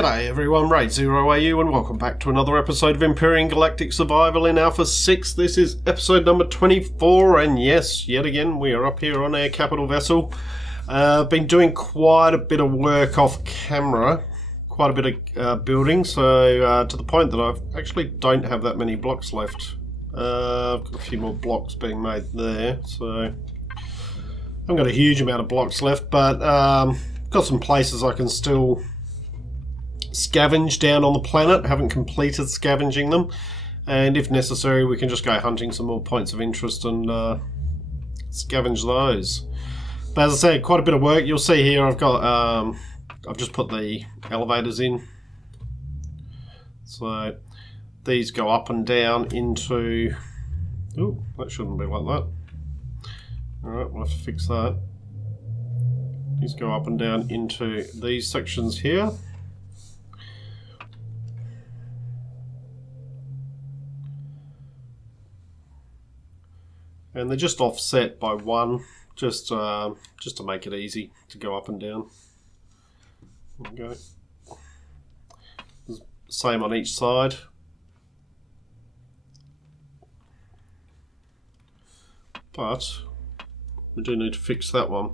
G'day everyone, Raid0AU and welcome back to another episode of Empyrion Galactic Survival in Alpha 6. This is episode number 24 and yes, yet again we are up here on our capital vessel. Been doing quite a bit of work off camera, quite a bit of building, so to the point that I actually don't have that many blocks left. I've got a few more blocks being made there, so I haven't got a huge amount of blocks left, but got some places I can still scavenge down on the planet. Haven't completed scavenging them, and if necessary we can just go hunting some more points of interest and scavenge those. But as I said, quite a bit of work. You'll see here I've got I've just put the elevators in, so these go up and down into, oh, that shouldn't be like that. Alright, we'll have to fix that. These go up and down into these sections here. And they're just offset by one, just to make it easy to go up and down. There we go. Same on each side. But we do need to fix that one.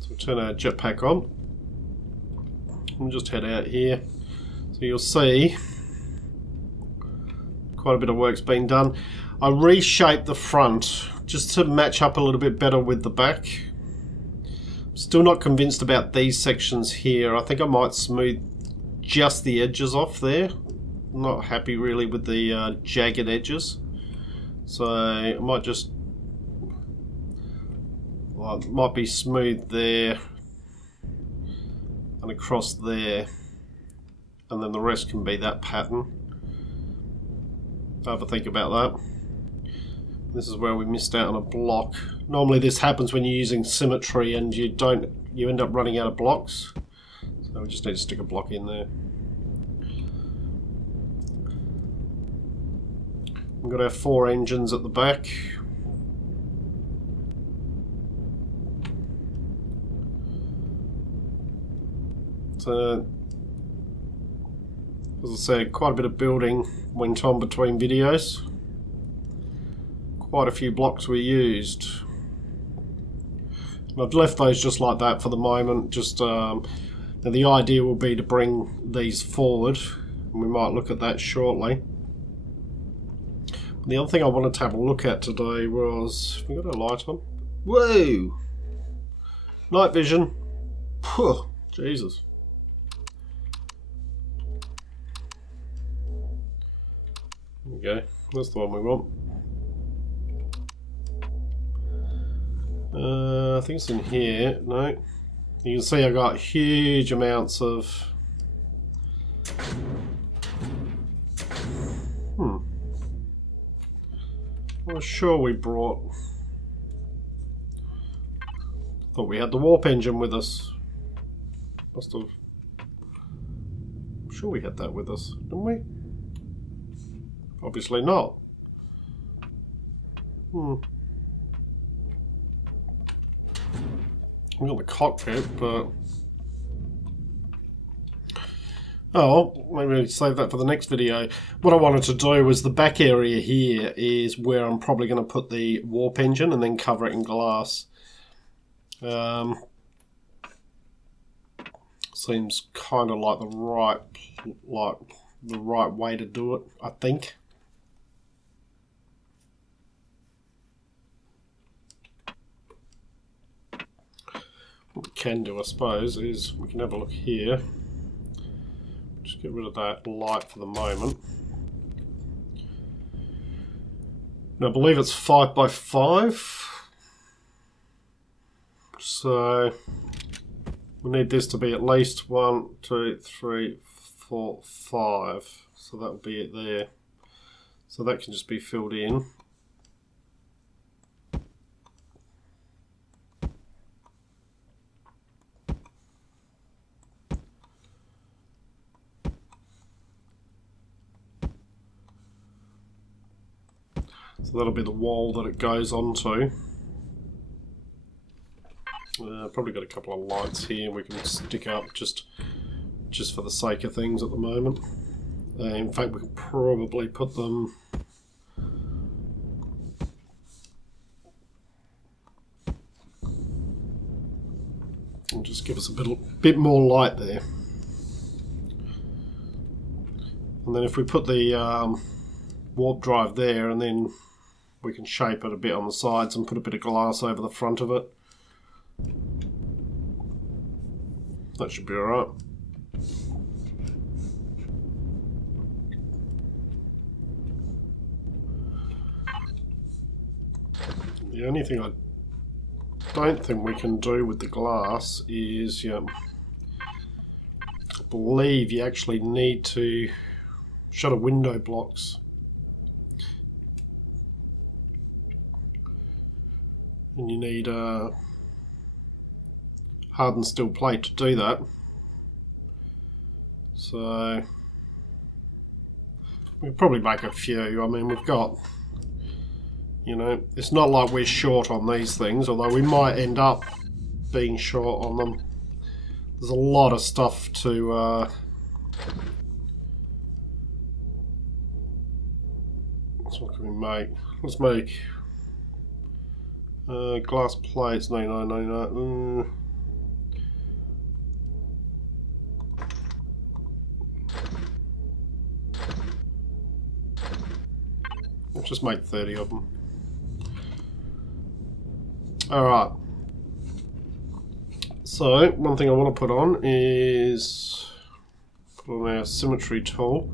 So we'll turn our jetpack on. We'll just head out here. So you'll see quite a bit of work's been done. I reshaped the front just to match up a little bit better with the back. Still not convinced about these sections here. I think I might smooth just the edges off there. Not happy really with the jagged edges. So I might just, well, it might be smooth there and across there, and then the rest can be that pattern. Have a think about that. This is where we missed out on a block. Normally this happens when you're using symmetry and you end up running out of blocks. So we just need to stick a block in there. We've got our 4 engines at the back. So, as I said, quite a bit of building went on between videos. Quite a few blocks were used. And I've left those just like that for the moment. Just now the idea will be to bring these forward, and we might look at that shortly. The other thing I wanted to have a look at today was, have we got a light on? Whoa! Night vision. Phew, Jesus. There we go. That's the one we want. I think it's in here. No. You can see I got huge amounts of... I'm not sure we brought... Thought we had the warp engine with us. Must have... I'm sure we had that with us, didn't we? Obviously not. We got the cockpit, but... Oh, maybe save that for the next video. What I wanted to do was the back area here is where I'm probably going to put the warp engine and then cover it in glass. Seems kind of like the right way to do it, I think. What we can do, I suppose, is we can have a look here. Just get rid of that light for the moment. Now, I believe it's 5 by 5. So we need this to be at least 1, 2, 3, 4, 5. So that will be it there. So that can just be filled in. So that'll be the wall that it goes onto. Probably got a couple of lights here we can stick up just just for the sake of things at the moment. In fact, we could probably put them and just give us a bit more light there. And then if we put the warp drive there, and then we can shape it a bit on the sides and put a bit of glass over the front of it. That should be alright. The only thing I don't think we can do with the glass is, I believe you actually need to shutter window blocks. And you need a hardened steel plate to do that. So we'll probably make a few. I mean, we've got, it's not like we're short on these things, although we might end up being short on them. There's a lot of stuff to so what can we make? Let's make glass plates. No. Let's just make 30 of them. Alright. So, one thing I want to put on is put on our symmetry tool.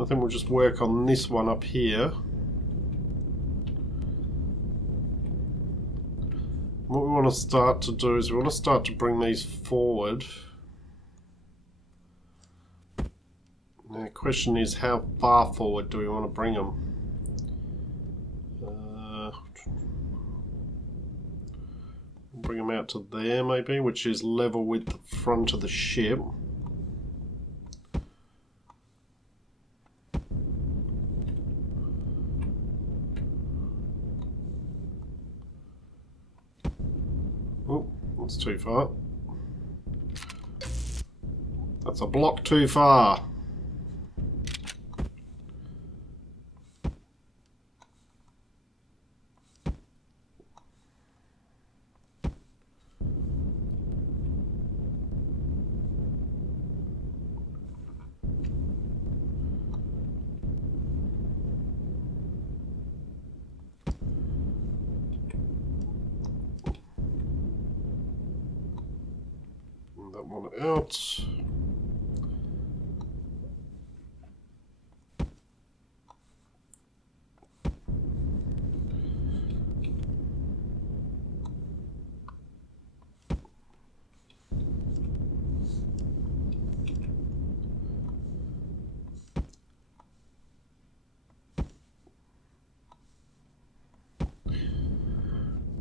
I think we'll just work on this one up here. What we want to start to do is we want to start to bring these forward. Now the question is, how far forward do we want to bring them? Bring them out to there maybe, which is level with the front of the ship. Oh, that's too far. That's a block too far. That one out.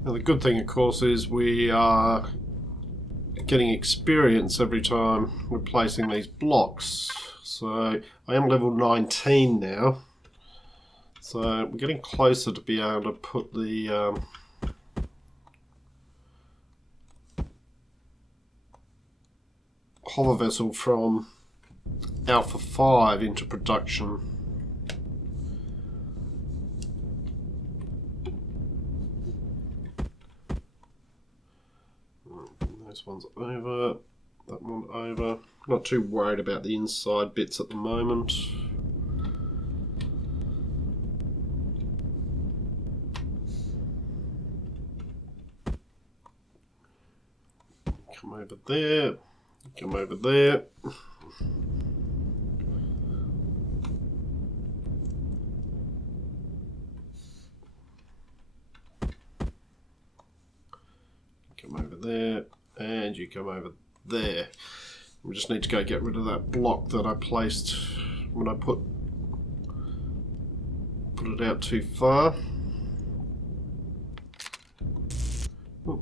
Now the good thing, of course, is we are getting experience every time replacing these blocks. So I am level 19 now, so we're getting closer to be able to put the hover vessel from Alpha 5 into production. This one's over, that one over. Not too worried about the inside bits at the moment. Come over there, come over there. Come over there. And you come over there. We just need to go get rid of that block that I placed when I put it out too far. Ooh.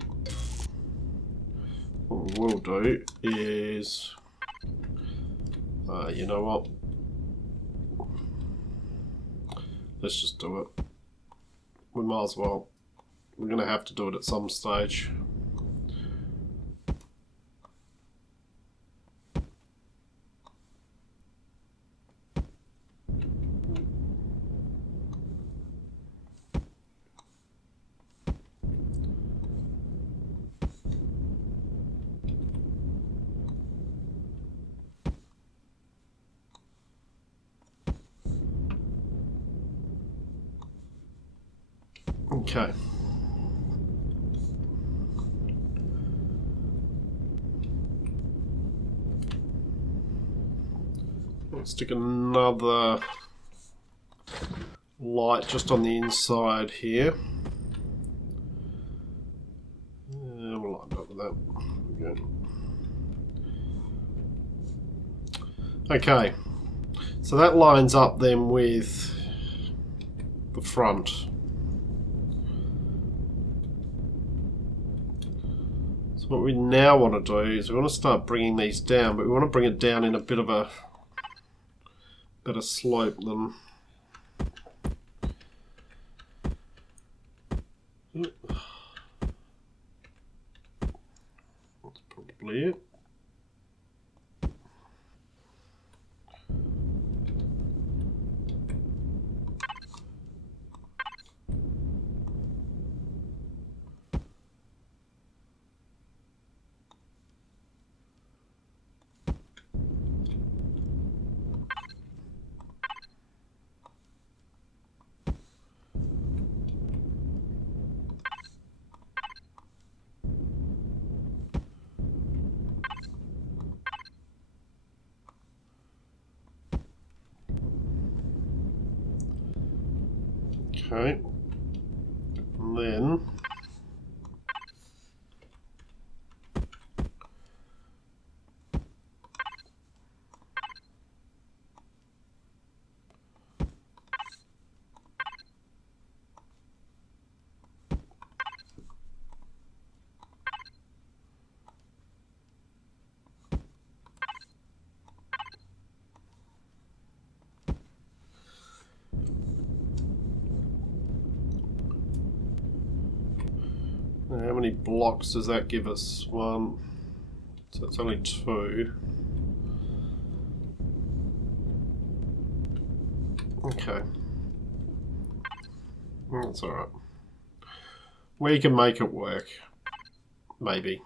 What we will do is, you know what? Let's just do it. We might as well. We're going to have to do it at some stage. Okay. Let's stick another light just on the inside here. We'll line up with that. Okay. So that lines up then with the front. So what we now want to do is we want to start bringing these down, but we want to bring it down in a bit of a better slope than... That's probably it. Okay, and then how many blocks does that give us? One, so it's only two. Okay. That's alright. We can make it work. Maybe.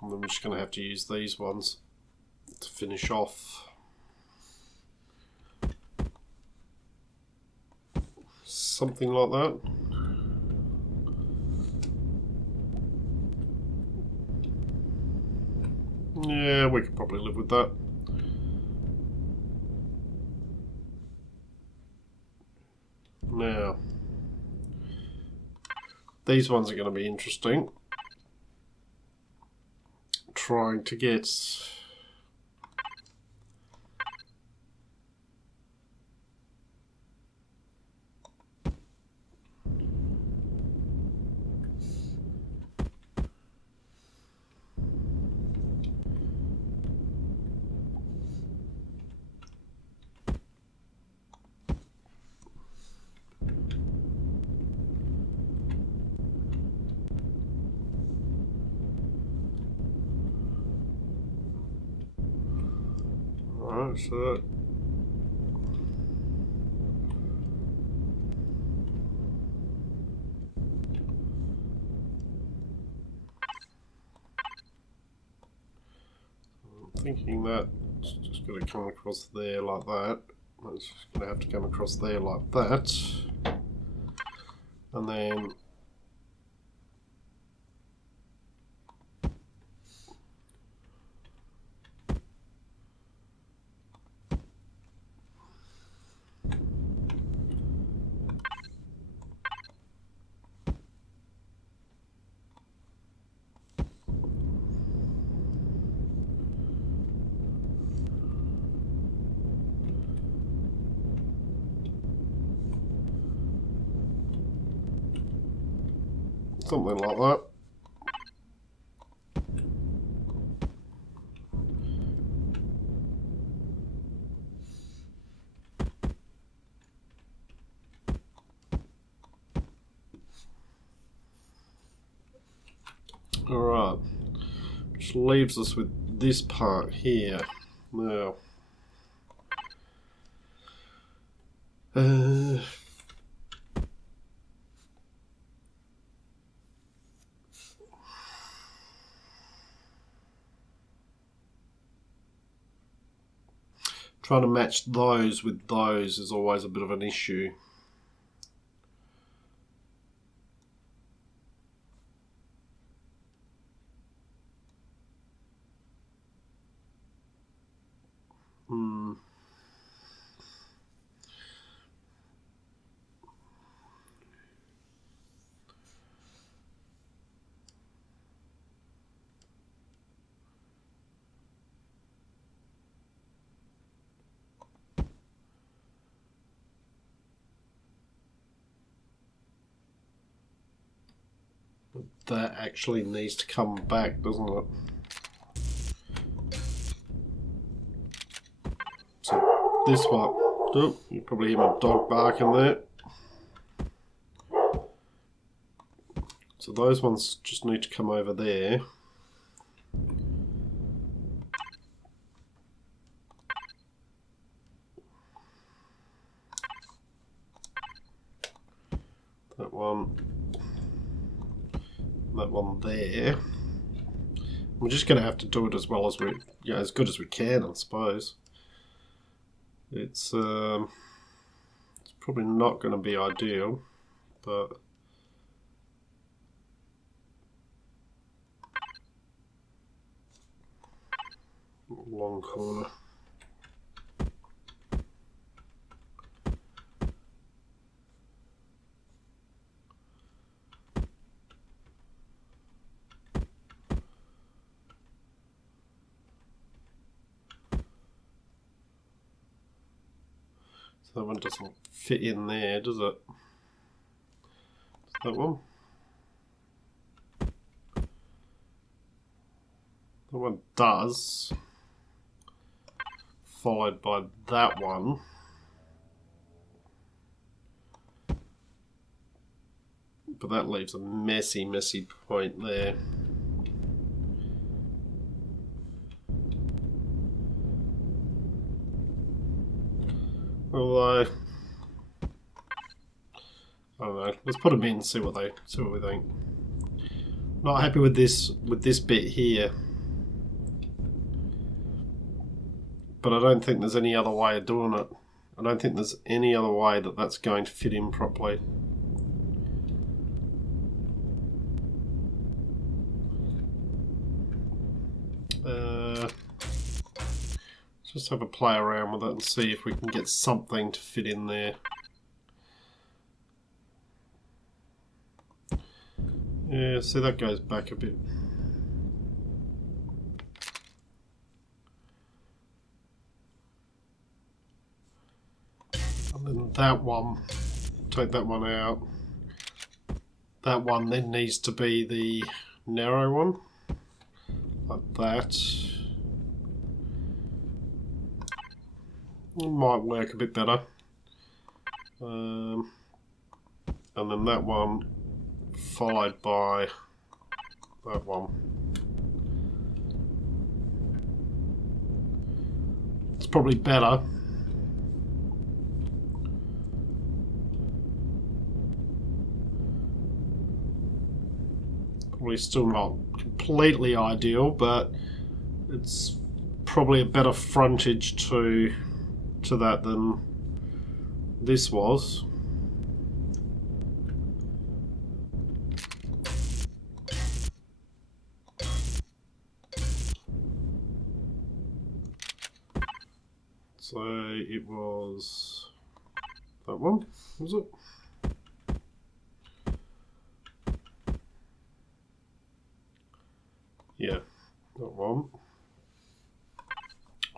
And then we're just going to have to use these ones to finish off. Something like that. Yeah, we could probably live with that. Now, these ones are going to be interesting. Trying to get... Alright, so... I'm thinking that it's just going to come across there like that. It's just going to have to come across there like that. And then... something like that. Alright, which leaves us with this part here. Now, trying to match those with those is always a bit of an issue. That actually needs to come back, doesn't it? So this one, oh, you probably hear my dog barking there. So those ones just need to come over there. That one there. We're just going to have to do it as well as as good as we can, I suppose. It's probably not going to be ideal, but long corner. That one doesn't fit in there, does it? That one? That one does. Followed by that one. But that leaves a messy, messy point there. Although, I don't know. Let's put them in and see what we think. Not happy with this bit here, but I don't think there's any other way of doing it. I don't think there's any other way that that's going to fit in properly. Just have a play around with it and see if we can get something to fit in there. Yeah, see, that goes back a bit. And then that one, take that one out. That one then needs to be the narrow one, like that. It might work a bit better. And then that one followed by that one. It's probably better. Probably still not completely ideal, but it's probably a better frontage to that than this was. So it was that one, was it? Yeah, that one.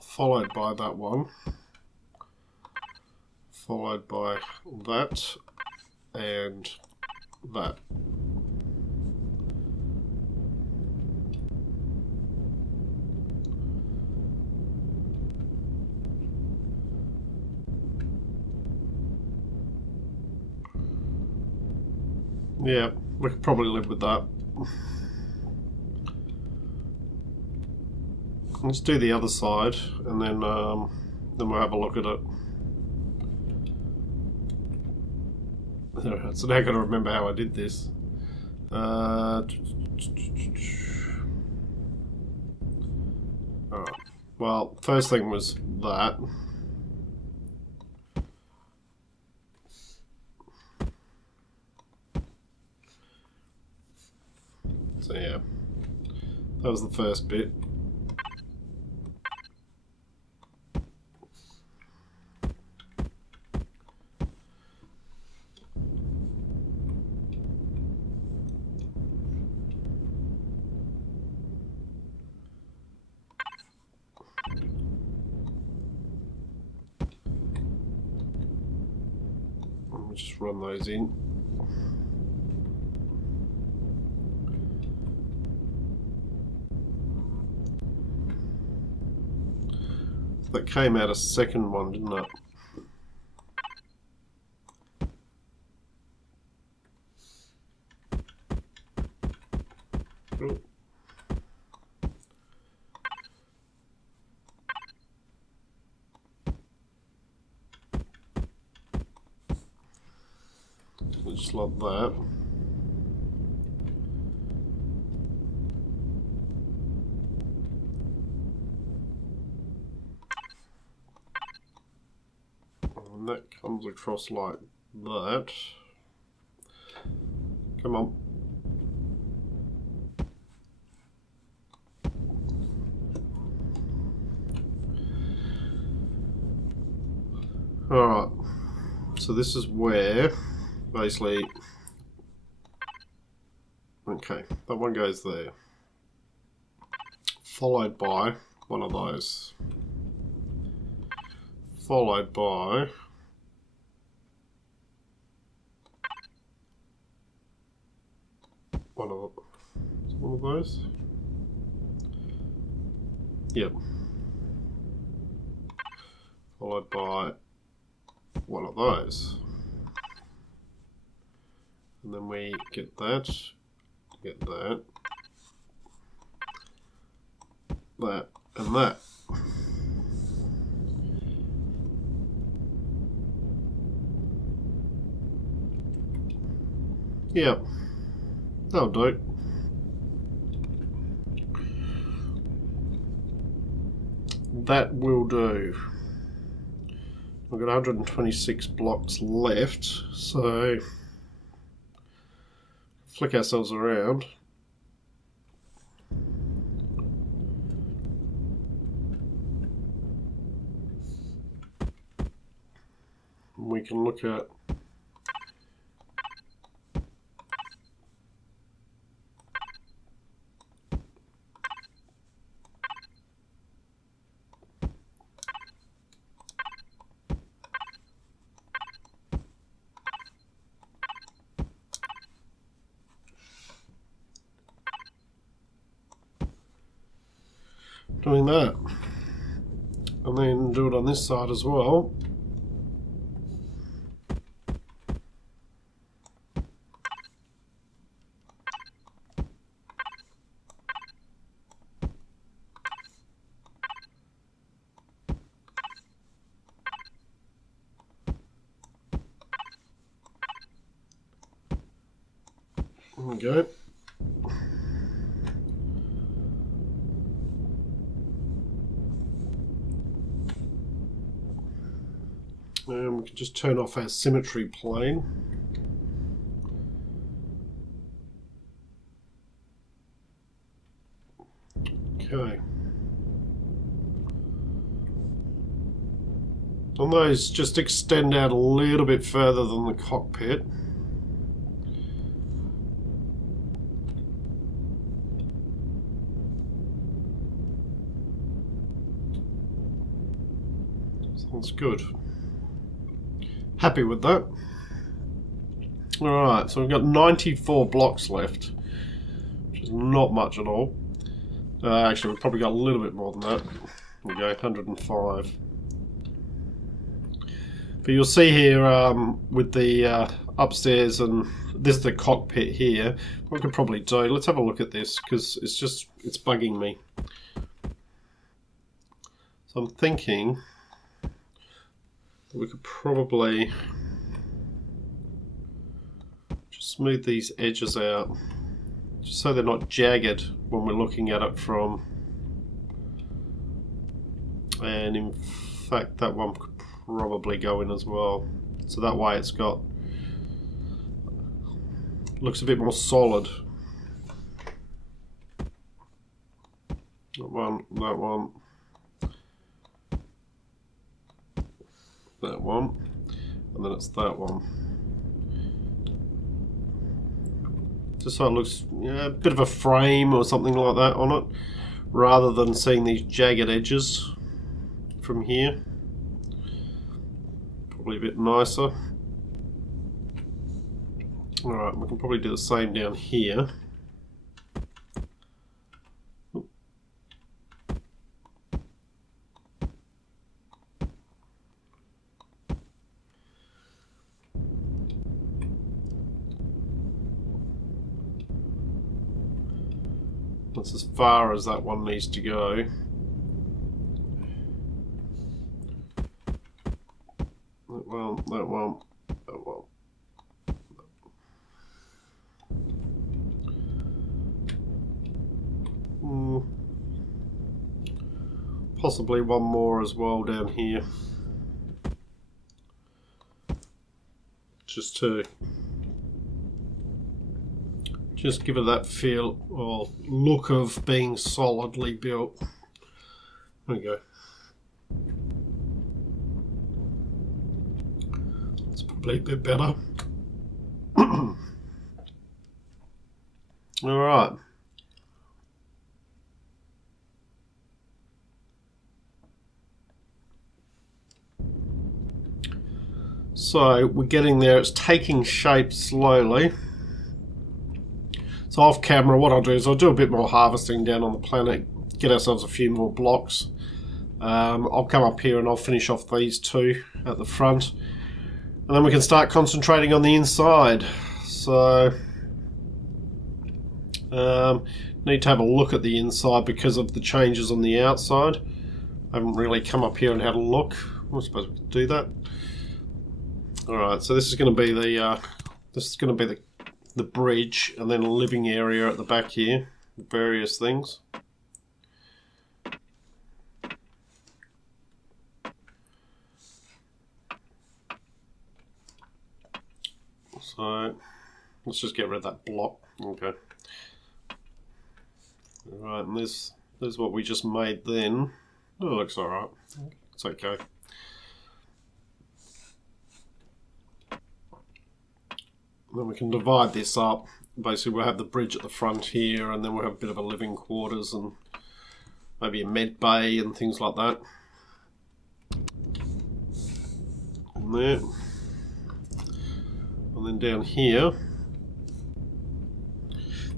Followed by that one. Followed by that and that. Yeah, we could probably live with that. Let's do the other side, and then we'll have a look at it. Alright, so now I've got to remember how I did this. Alright, well, first thing was that. So yeah, that was the first bit. Just run those in. That came out a second one, didn't it? Oh. Just like that. And that comes across like that. Come on. Alright. So this is where basically, okay, that one goes there, followed by one of those, followed by one of those. Yep. Followed by one of those. And then we get that, that, and that. Yep, that'll do. That will do. We've got 126 blocks left, so flick ourselves around. We can look at doing that, and then do it on this side as well. There we go. And we can just turn off our symmetry plane. Okay. And those just extend out a little bit further than the cockpit. Sounds good. Happy with that. Alright, so we've got 94 blocks left, which is not much at all. Actually, we've probably got a little bit more than that. There we go, 105. But you'll see here with the upstairs, and this is the cockpit here, what we could probably do, let's have a look at this, because it's bugging me. So I'm thinking we could probably just smooth these edges out just so they're not jagged when we're looking at it from, and in fact that one could probably go in as well, so that way it's got, looks a bit more solid. That one, that one, that one, and then it's that one. Just so it looks, a bit of a frame or something like that on it, rather than seeing these jagged edges from here. Probably a bit nicer. Alright, we can probably do the same down here. That's as far as that one needs to go. That one, that one, that one. Possibly one more as well down here. Just to give it that feel or look of being solidly built. There we go. It's probably a bit better. Alright. So we're getting there. It's taking shape slowly. So off camera, what I'll do is I'll do a bit more harvesting down on the planet, get ourselves a few more blocks. I'll come up here and I'll finish off these two at the front, and then we can start concentrating on the inside. So need to have a look at the inside because of the changes on the outside. I haven't really come up here and had a look. I suppose we could do that. Alright, so this is going to be the bridge, and then a living area at the back here, various things. So let's just get rid of that block. Okay. Alright, and there's what we just made then. Oh, it looks alright. It's okay. Then we can divide this up. Basically we'll have the bridge at the front here, and then we'll have a bit of a living quarters and maybe a med bay and things like that. And there. And then down here,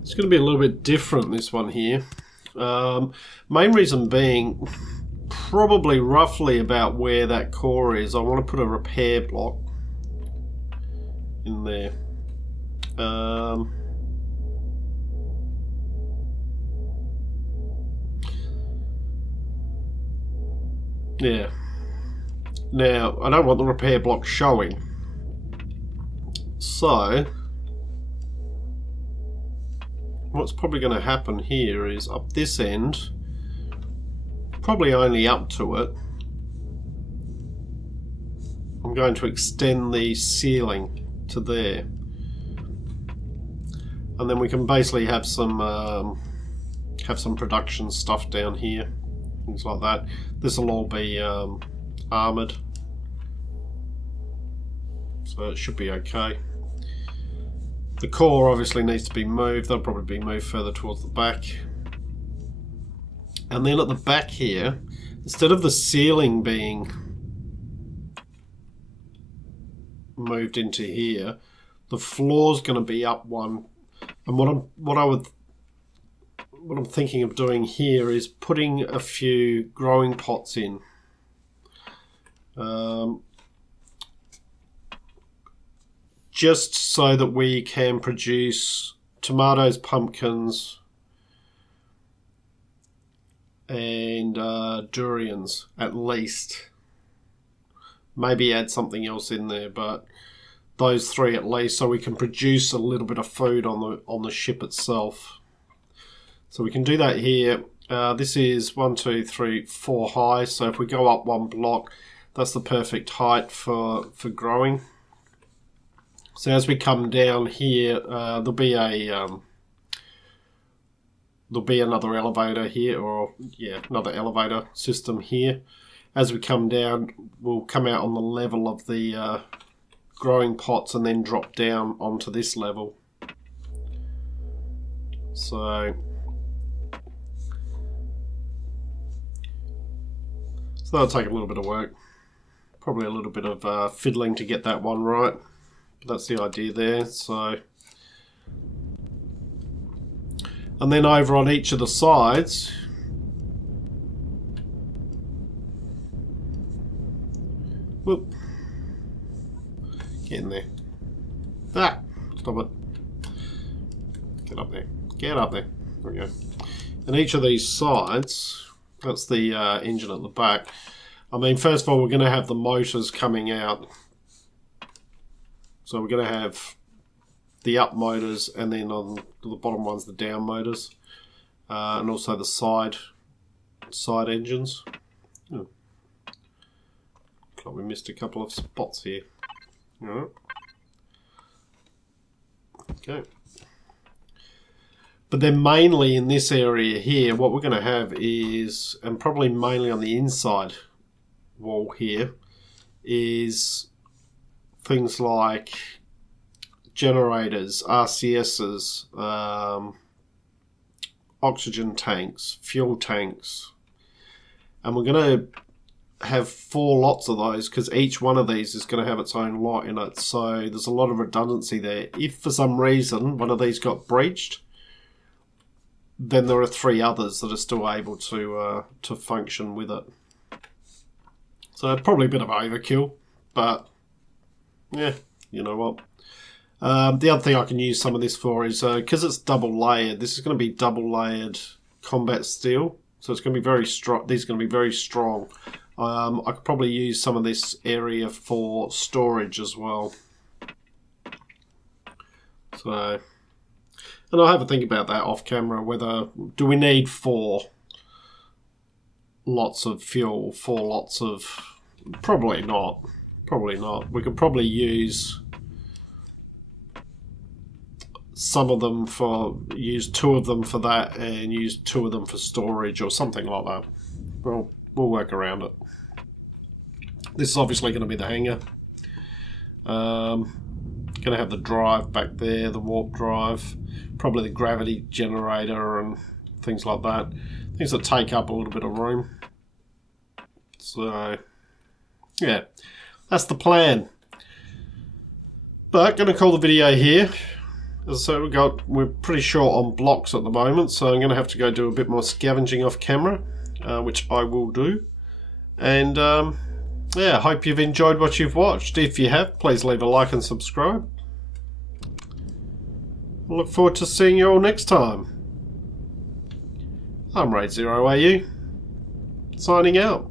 it's going to be a little bit different, this one here. Main reason being, probably roughly about where that core is, I want to put a repair block in there. Yeah. Now, I don't want the repair block showing. So, what's probably going to happen here is up this end, probably only up to it, I'm going to extend the ceiling to there. And then we can basically have some production stuff down here, things like that. This will all be armoured, so it should be okay. The core obviously needs to be moved. They'll probably be moved further towards the back. And then at the back here, instead of the ceiling being moved into here, the floor's going to be up one. And what I'm thinking of doing here is putting a few growing pots in. Just so that we can produce tomatoes, pumpkins, and durians at least. Maybe add something else in there, but those three at least, so we can produce a little bit of food on the ship itself. So we can do that here. This is 1, 2, 3, 4 high. So if we go up one block, that's the perfect height for growing. So as we come down here, there'll be a there'll be another elevator here, or yeah, another elevator system here. As we come down, we'll come out on the level of the growing pots and then drop down onto this level. So that'll take a little bit of work. Probably a little bit of fiddling to get that one right. But that's the idea there. So, and then over on each of the sides, whoop, get in there. Ah, stop it. Get up there. Get up there. There we go. And each of these sides, that's the engine at the back. I mean, first of all, we're going to have the motors coming out. So we're going to have the up motors, and then on the bottom one's the down motors, and also the side engines. Oh. Looks like we missed a couple of spots here. All right. Okay. But then mainly in this area here, what we're going to have is, and probably mainly on the inside wall here, is things like generators, RCSs, oxygen tanks, fuel tanks. And we're going to have 4 lots of those, because each one of these is going to have its own lot in it. So there's a lot of redundancy there. If for some reason one of these got breached, then there are 3 others that are still able to function with it. So probably a bit of overkill, but yeah, you know what. The other thing I can use some of this for is, because it's double layered, this is going to be double layered combat steel. So it's going to be very strong. These are going to be very strong. I could probably use some of this area for storage as well. So, and I'll have a think about that off camera, whether, do we need 4 lots of fuel, 4 lots of, probably not. Probably not. We could probably use some of them use 2 of them for that, and use 2 of them for storage or something like that. We'll work around it. This is obviously going to be the hangar. Going to have the drive back there, the warp drive, probably the gravity generator and things like that. Things that take up a little bit of room. So, yeah, that's the plan. But going to call the video here. As I said, we're pretty short on blocks at the moment, so I'm going to have to go do a bit more scavenging off camera, which I will do. And yeah, hope you've enjoyed what you've watched. If you have, please leave a like and subscribe. I look forward to seeing you all next time. I'm Raid 0AU, signing out.